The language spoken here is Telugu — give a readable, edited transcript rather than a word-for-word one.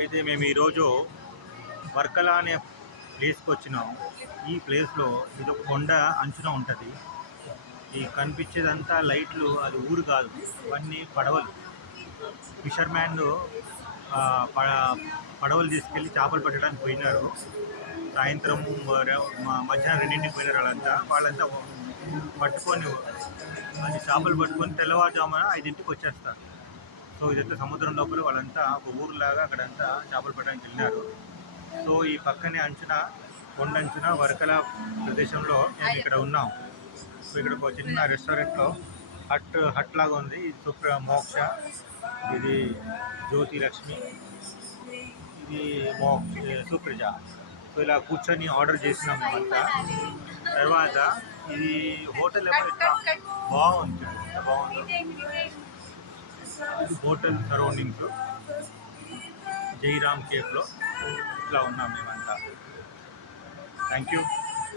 అయితే మేము ఈరోజు వర్కలా అనే ప్లేస్కి వచ్చినాం. ఈ ప్లేస్లో ఇది ఒక కొండ అంచున ఉంటుంది. ఈ కనిపించేదంతా లైట్లు, అది ఊరు కాదు, ఇవన్నీ పడవలు. ఫిషర్మ్యాన్ పడవలు తీసుకెళ్ళి చేపలు పట్టడానికి పోయినారు. సాయంత్రం మధ్యాహ్నం 2ంటికి పోయినారు. వాళ్ళంతా పట్టుకొని అది చేపలు పట్టుకొని తెల్లవారుజామున 5ంటికి వచ్చేస్తారు. సో ఇదంతా సముద్రం లోపల వాళ్ళంతా ఒక ఊరులాగా అక్కడంతా చేపలు పట్టడానికి వెళ్ళినారు. సో ఈ పక్కనే అంచున కొండంచున వర్కల ప్రదేశంలో మేము ఇక్కడ ఉన్నాం. సో ఇక్కడ ఒక చిన్న రెస్టారెంట్లో హట్ లాగా ఉంది. ఇది మోక్ష, ఇది జ్యోతి లక్ష్మి, ఇది సుప్రజ. సో ఇలా కూర్చొని ఆర్డర్ చేసినాం మేమంతా. తర్వాత ఇది హోటల్ ఏమో ఇట్లా బాగుంది, ఎంత బాగుందో. ఇది హోటల్ సరౌండింగ్స్ జైరామ్ కేఫ్లో ఇట్లా ఉన్నాం మేమంతా. Thank you.